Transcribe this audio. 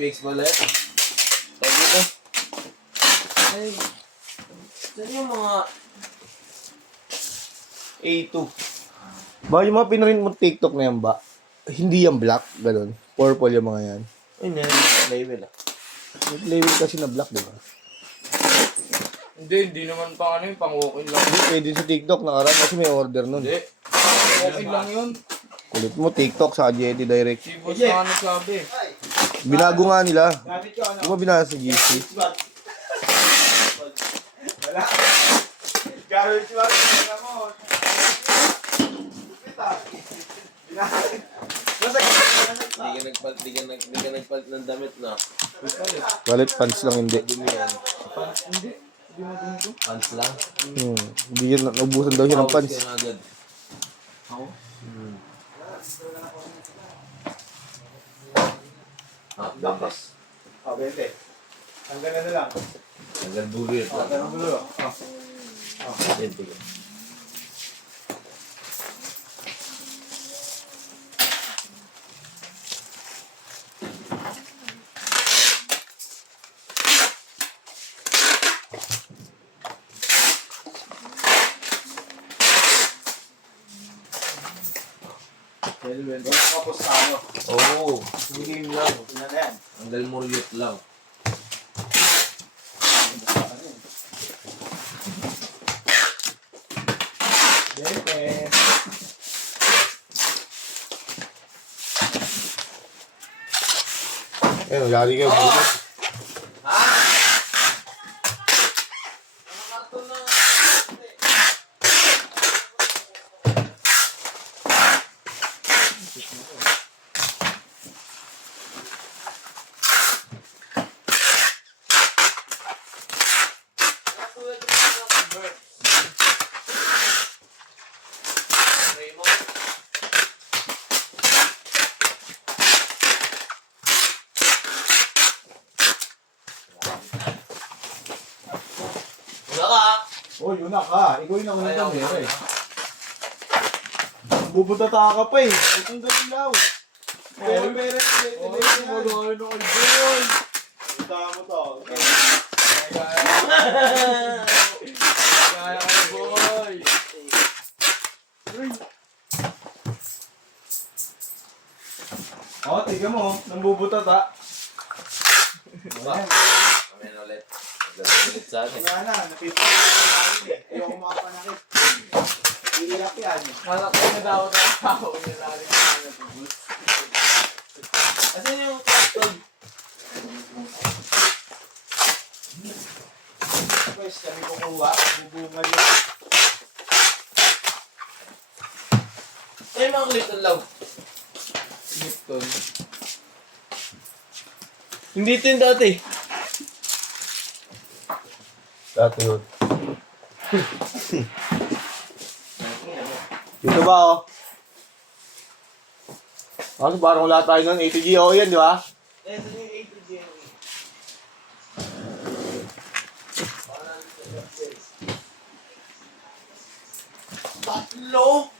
Mix pala. Sabi ko. Ay, saan yung mga A2? Ba, yung mga pinarin mo TikTok na yan ba? Hindi yan black, ganun. Purple yung mga yan. Ay, label ah. May label kasi na black, di ba? Hindi naman pang ano yun, pang walk-in lang. Hindi, pwede sa TikTok nakaraan kasi may order nun. Hindi. Walk-in lang yun. Kulit mo, TikTok sa Jetty Direct. Si boss na ano sabi. Binago nga nila. Gamit ko ano? Di ba binasa sa GC? Wala. Gamit ko ano? Wala mo. Hindi ka nagpalit ng damit na. Wallet pants lang hindi. Dumi yan. Hindi. Hindi mo din ito. Pants lang. Hindi yun, naubusan daw siya ng pants. Kaya agad. Ako? Bakas. Oh, 20. Hanggang ano lang. Agad bulit lang. Hanggang dulo. Hindi ka. Wala ka po sa ano. Oo. Game lang. Tingnan na yan. Hanggang muryot lang. Ayun, lari kayo. Oh, yun na ka. Ikaw yung nakunin kami eh. Bubutata ka pa eh. Itong dalilaw. Pero, Oh, magawa na kayo doon. Punta mo to. Kaya kayo, boy. Oh, tignan mo. Nambubutata. Kami na ulit. Hanggang ulit sa akin. Wala na. Napipili ko sa akin eh. Ayoko makapanakit. Iilap yan. Malaki na daw na tao niya lari na ano to, boss. Asan yung tractor? Guys, kami kukuha. Bubungal yun. Ay, mga clip ng love. Lipton. Hindi ito yung dati. Dati yun. Dito ba oh? Kasi parang wala tayo ng ATGO yan, di ba? Eh, saan yung A2J? Tatlo?